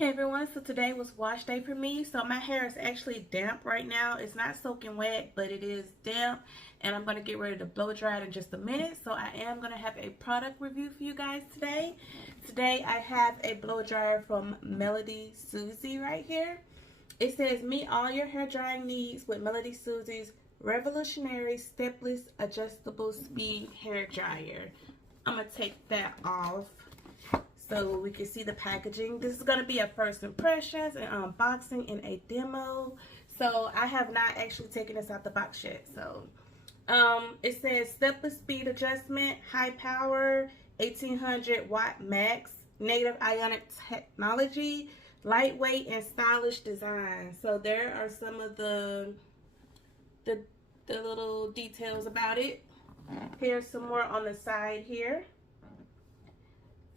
Hey everyone, so today was wash day for me. So my hair is actually damp right now. It's not soaking wet, but it is damp. And I'm going to get ready to blow dry it in just a minute. So I am going to have a product review for you guys today. Today I have a blow dryer from MelodySusie right here. It says, meet all your hair drying needs with MelodySusie's revolutionary stepless adjustable speed hair dryer. I'm going to take that off so we can see the packaging. This is going to be a first impressions, an unboxing, and a demo. So I have not actually taken this out the box yet. So it says Stepless Speed Adjustment, high power, 1800 watt max, native Ionic technology, lightweight and stylish design. So there are some of the little details about it. Here's some more on the side here.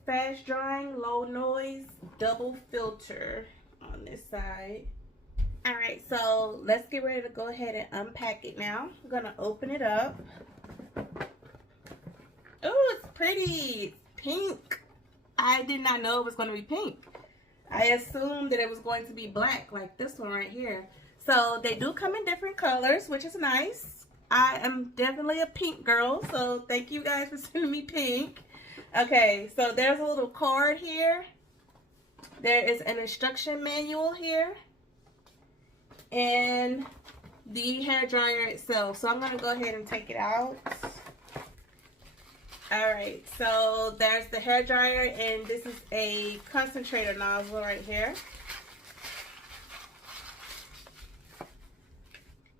Fast drying, low noise, double filter on this side. Alright, so let's get ready to go ahead and unpack it now. I'm going to open it up. Oh, it's pretty. It's pink. I did not know it was going to be pink. I assumed that it was going to be black like this one right here. So they do come in different colors, which is nice. I am definitely a pink girl, so thank you guys for sending me pink. Okay, so there's a little card here. There is an instruction manual here. And the hair dryer itself. So I'm going to go ahead and take it out. Alright, so there's the hair dryer, and this is a concentrator nozzle right here.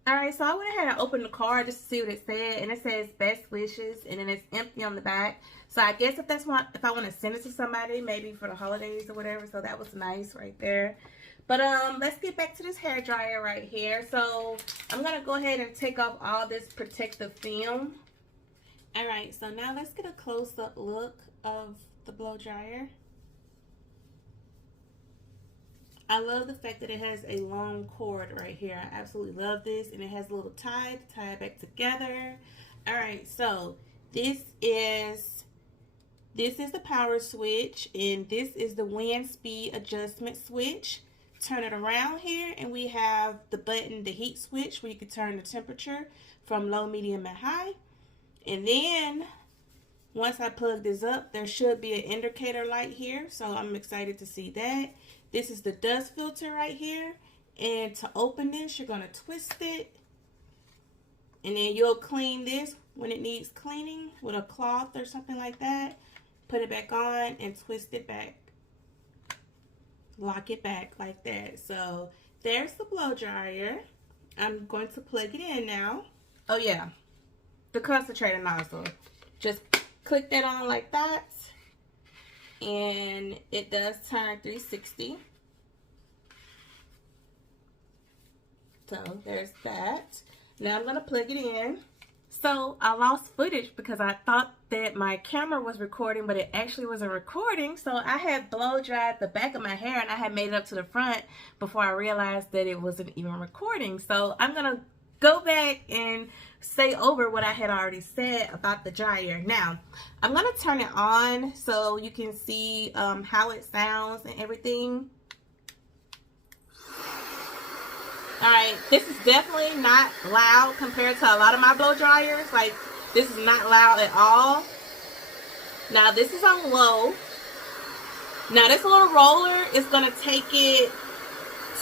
Alright, so I went ahead and opened the card just to see what it said, and it says best wishes, and then it's empty on the back. So I guess if I want to send it to somebody, maybe for the holidays or whatever, so that was nice right there. But let's get back to this hair dryer right here. So I'm going to go ahead and take off all this protective film. Alright, so now let's get a close-up look of the blow dryer. I love the fact that it has a long cord right here. I absolutely love this. And it has a little tie to tie it back together. Alright, so this is the power switch, and this is the wind speed adjustment switch. Turn it around here, and we have the button, the heat switch, where you can turn the temperature from low, medium, and high. And then once I plug this up, there should be an indicator light here, so I'm excited to see that. This is the dust filter right here, and to open this, you're going to twist it, and then you'll clean this when it needs cleaning with a cloth or something like that. Put it back on and twist it back. Lock it back like that. So there's the blow dryer. I'm going to plug it in now. Oh yeah, the concentrator nozzle. Just click that on like that, and it does turn 360. So there's that. Now I'm going to plug it in. So I lost footage because I thought that my camera was recording, but it actually wasn't recording. So I had blow dried the back of my hair, and I had made it up to the front before I realized that it wasn't even recording. So I'm going to go back and say over what I had already said about the dryer. Now, I'm going to turn it on so you can see how it sounds and everything. Alright, this is definitely not loud compared to a lot of my blow dryers. Like, this is not loud at all. Now, this is on low. Now, this little roller is going to take it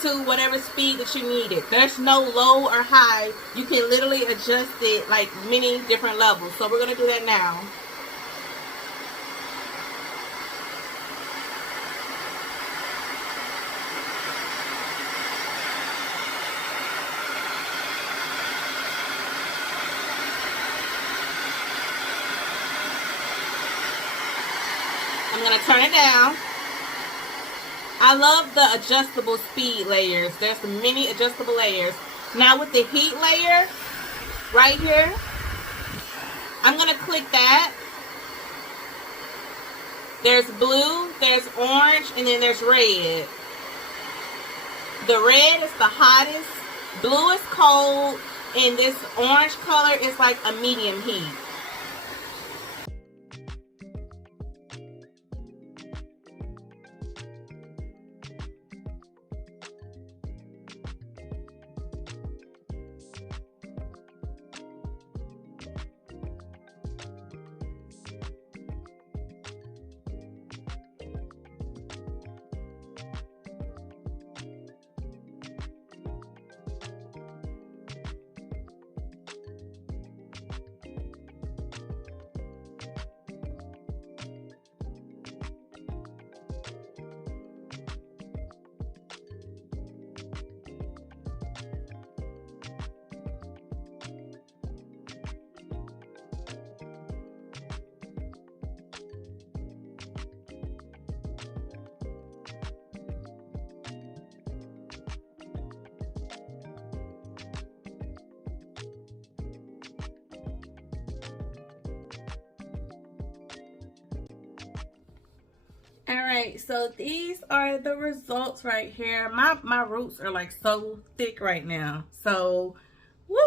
to whatever speed that you need it. There's no low or high. You can literally adjust it like many different levels. So, we're going to do that now. I'm going to turn it down. I love the adjustable speed layers. There's many adjustable layers. Now with the heat layer right here, I'm going to click that. There's blue, there's orange, and then there's red. The red is the hottest, blue is cold, and this orange color is like a medium heat. All right, so these are the results right here. My roots are like so thick right now, so woo,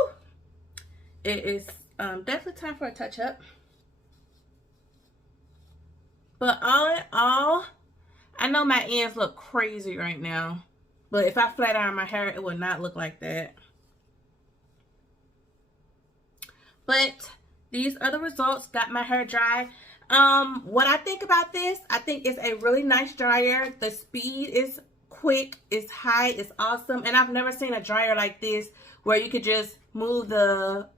it is definitely time for a touch up. But all in all, I know my ends look crazy right now, but if I flat iron my hair, it would not look like that. But these are the results. Got my hair dry. What I think about this, I think it's a really nice dryer. The speed is quick, it's high, it's awesome. And I've never seen a dryer like this where you could just move the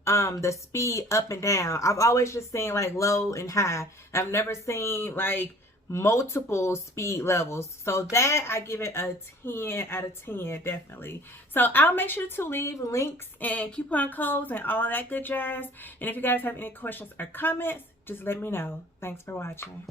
speed up and down. I've always just seen like low and high. I've never seen like multiple speed levels. So that I give it a 10 out of 10, definitely. So I'll make sure to leave links and coupon codes and all that good jazz. And if you guys have any questions or comments, just let me know. Thanks for watching.